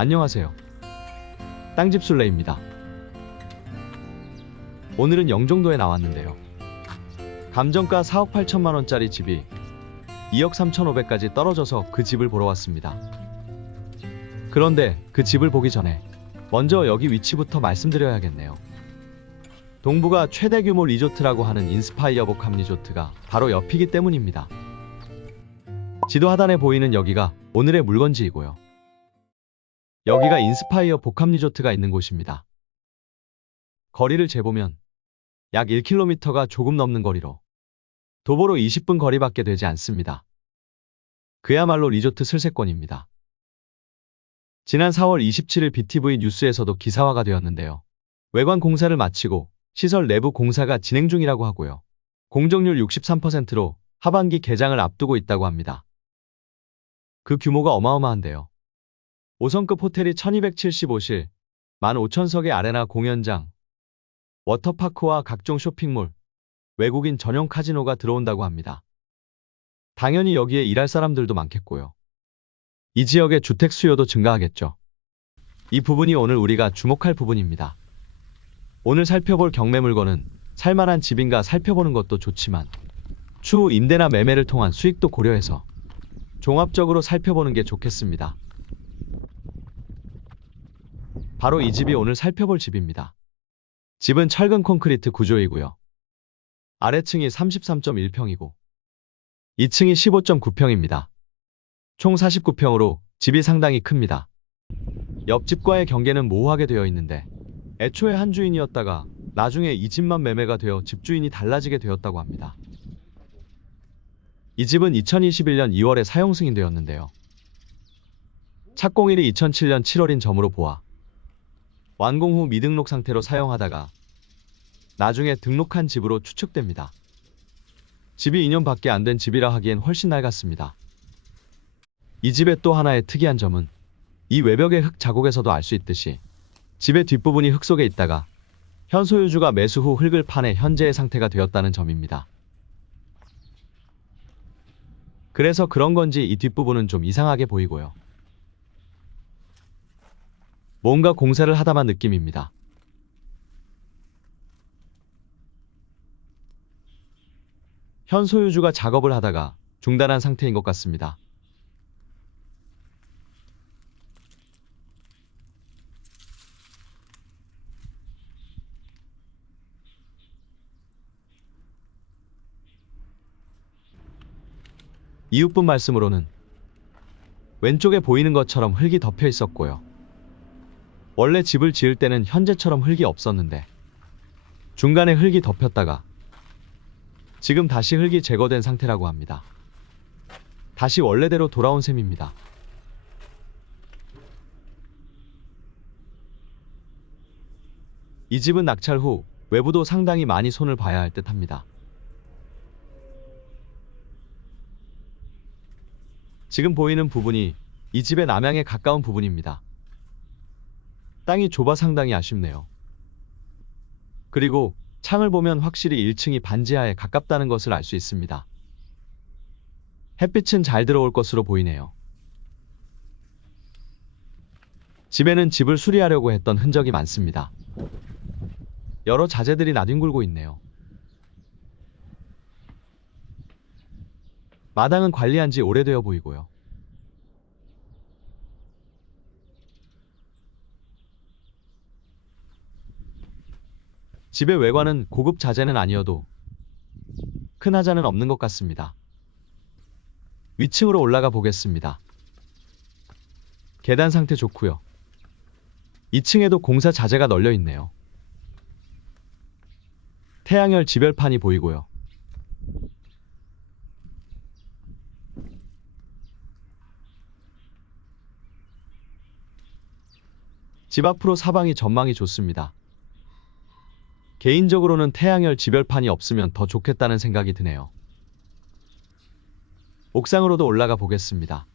안녕하세요. 땅집술래입니다. 오늘은 영종도에 나왔는데요. 감정가 4억 8천만 원짜리 집이 2억 3,500까지 떨어져서 그 집을 보러 왔습니다. 그런데 그 집을 보기 전에 먼저 여기 위치부터 말씀드려야겠네요. 동부가 최대 규모 리조트라고 하는 인스파이어 복합 리조트가 바로 옆이기 때문입니다. 지도 하단에 보이는 여기가 오늘의 물건지이고요. 여기가 인스파이어 복합 리조트가 있는 곳입니다. 거리를 재보면 약 1km가 조금 넘는 거리로 도보로 20분 거리밖에 되지 않습니다. 그야말로 리조트 슬세권입니다. 지난 4월 27일 BTV 뉴스에서도 기사화가 되었는데요. 외관 공사를 마치고 시설 내부 공사가 진행 중이라고 하고요. 공정률 63%로 하반기 개장을 앞두고 있다고 합니다. 그 규모가 어마어마한데요. 5성급 호텔이 1275실, 15,000석의 아레나 공연장, 워터파크와 각종 쇼핑몰, 외국인 전용 카지노가 들어온다고 합니다. 당연히 여기에 일할 사람들도 많겠고요. 이 지역의 주택 수요도 증가하겠죠. 이 부분이 오늘 우리가 주목할 부분입니다. 오늘 살펴볼 경매 물건은 살만한 집인가 살펴보는 것도 좋지만 추후 임대나 매매를 통한 수익도 고려해서 종합적으로 살펴보는 게 좋겠습니다. 바로 이 집이 오늘 살펴볼 집입니다. 집은 철근 콘크리트 구조이고요. 아래층이 33.1평이고 2층이 15.9평입니다. 총 49평으로 집이 상당히 큽니다. 옆집과의 경계는 모호하게 되어 있는데 애초에 한 주인이었다가 나중에 이 집만 매매가 되어 집주인이 달라지게 되었다고 합니다. 이 집은 2021년 2월에 사용 승인되었는데요. 착공일이 2007년 7월인 점으로 보아 완공 후 미등록 상태로 사용하다가 나중에 등록한 집으로 추측됩니다. 집이 2년밖에 안 된 집이라 하기엔 훨씬 낡았습니다. 이 집의 또 하나의 특이한 점은 이 외벽의 흙 자국에서도 알 수 있듯이 집의 뒷부분이 흙 속에 있다가 현 소유주가 매수 후 흙을 파내 현재의 상태가 되었다는 점입니다. 그래서 그런 건지 이 뒷부분은 좀 이상하게 보이고요. 뭔가 공사를 하다만 느낌입니다. 현 소유주가 작업을 하다가 중단한 상태인 것 같습니다. 이웃분 말씀으로는 왼쪽에 보이는 것처럼 흙이 덮여 있었고요. 원래 집을 지을 때는 현재처럼 흙이 없었는데 중간에 흙이 덮였다가 지금 다시 흙이 제거된 상태라고 합니다. 다시 원래대로 돌아온 셈입니다. 이 집은 낙찰 후 외부도 상당히 많이 손을 봐야 할 듯합니다. 지금 보이는 부분이 이 집의 남향에 가까운 부분입니다. 땅이 좁아 상당히 아쉽네요. 그리고 창을 보면 확실히 1층이 반지하에 가깝다는 것을 알 수 있습니다. 햇빛은 잘 들어올 것으로 보이네요. 집에는 집을 수리하려고 했던 흔적이 많습니다. 여러 자재들이 나뒹굴고 있네요. 마당은 관리한 지 오래되어 보이고요. 집의 외관은 고급 자재는 아니어도 큰 하자는 없는 것 같습니다. 위층으로 올라가 보겠습니다. 계단 상태 좋고요. 2층에도 공사 자재가 널려 있네요. 태양열 지별판이 보이고요. 집 앞으로 사방이 전망이 좋습니다. 개인적으로는 태양열 지별판이 없으면 더 좋겠다는 생각이 드네요. 옥상으로도 올라가 보겠습니다.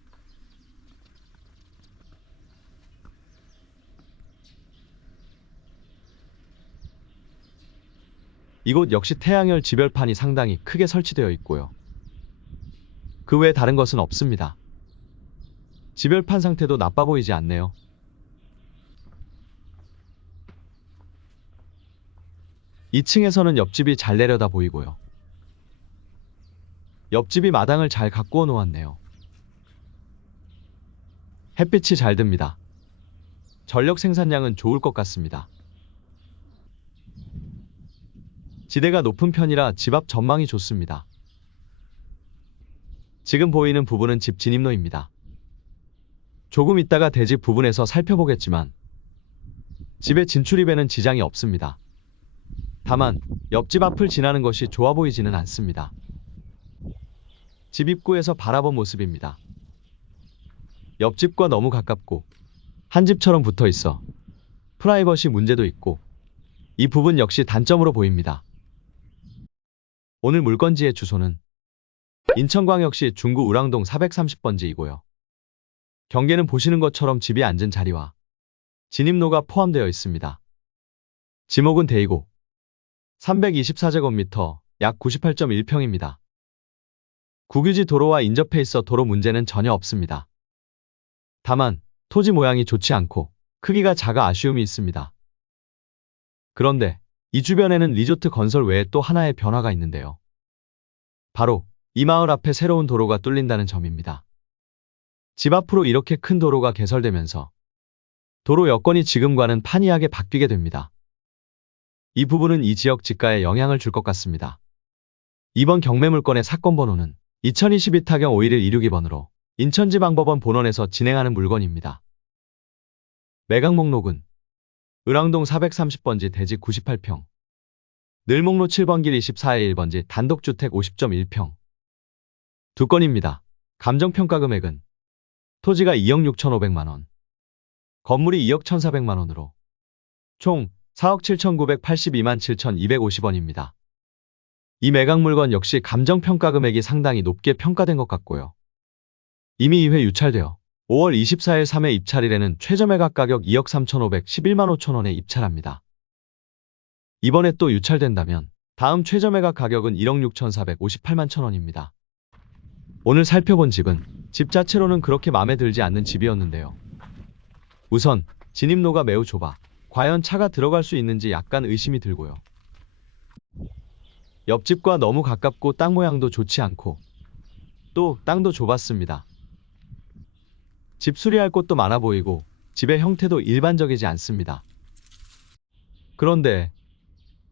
이곳 역시 태양열 지별판이 상당히 크게 설치되어 있고요. 그 외에 다른 것은 없습니다. 지별판 상태도 나빠 보이지 않네요. 2층에서는 옆집이 잘 내려다 보이고요. 옆집이 마당을 잘 가꾸어 놓았네요. 햇빛이 잘 듭니다. 전력 생산량은 좋을 것 같습니다. 지대가 높은 편이라 집 앞 전망이 좋습니다. 지금 보이는 부분은 집 진입로입니다. 조금 있다가 대집 부분에서 살펴보겠지만 집의 진출입에는 지장이 없습니다. 다만 옆집 앞을 지나는 것이 좋아 보이지는 않습니다. 집 입구에서 바라본 모습입니다. 옆집과 너무 가깝고 한 집처럼 붙어 있어 프라이버시 문제도 있고 이 부분 역시 단점으로 보입니다. 오늘 물건지의 주소는 인천광역시 중구 우랑동 430번지이고요. 경계는 보시는 것처럼 집이 앉은 자리와 진입로가 포함되어 있습니다. 지목은 대이고 324제곱미터 약 98.1평입니다. 국유지 도로와 인접해 있어 도로 문제는 전혀 없습니다. 다만 토지 모양이 좋지 않고 크기가 작아 아쉬움이 있습니다. 그런데 이 주변에는 리조트 건설 외에 또 하나의 변화가 있는데요. 바로 이 마을 앞에 새로운 도로가 뚫린다는 점입니다. 집 앞으로 이렇게 큰 도로가 개설되면서 도로 여건이 지금과는 판이하게 바뀌게 됩니다. 이 부분은 이 지역 집가에 영향을 줄 것 같습니다. 이번 경매물건의 사건 번호는 2022-51-162번으로 인천지방법원 본원에서 진행하는 물건입니다. 매각 목록은 을왕동 430번지 대지 98평, 늘목로 7번 길 24의 1번지 단독주택 50.1평 두 건입니다. 감정평가 금액은 토지가 2억 6,500만원, 건물이 2억 1,400만원으로 총 4억 7,982만 7,250원입니다. 이 매각 물건 역시 감정평가 금액이 상당히 높게 평가된 것 같고요. 이미 2회 유찰되어 5월 24일 3회 입찰일에는 최저 매각 가격 2억 3,511만 5천원에 입찰합니다. 이번에 또 유찰된다면 다음 최저 매각 가격은 1억 6,458만 천원입니다. 오늘 살펴본 집은 집 자체로는 그렇게 마음에 들지 않는 집이었는데요. 우선 진입로가 매우 좁아 과연 차가 들어갈 수 있는지 약간 의심이 들고요. 옆집과 너무 가깝고 땅 모양도 좋지 않고 또 땅도 좁았습니다. 집 수리할 곳도 많아 보이고 집의 형태도 일반적이지 않습니다. 그런데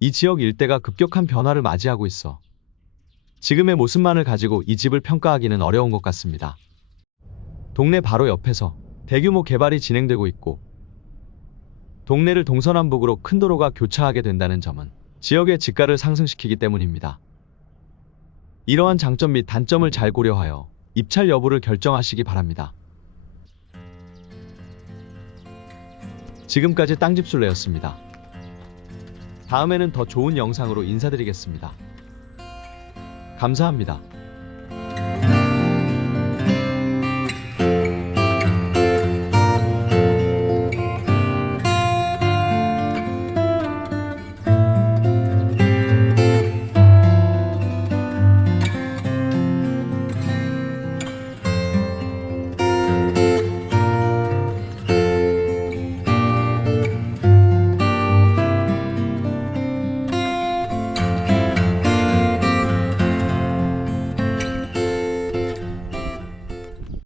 이 지역 일대가 급격한 변화를 맞이하고 있어 지금의 모습만을 가지고 이 집을 평가하기는 어려운 것 같습니다. 동네 바로 옆에서 대규모 개발이 진행되고 있고 동네를 동서남북으로 큰 도로가 교차하게 된다는 점은 지역의 집가를 상승시키기 때문입니다. 이러한 장점 및 단점을 잘 고려하여 입찰 여부를 결정하시기 바랍니다. 지금까지 땅집술래였습니다. 다음에는 더 좋은 영상으로 인사드리겠습니다. 감사합니다.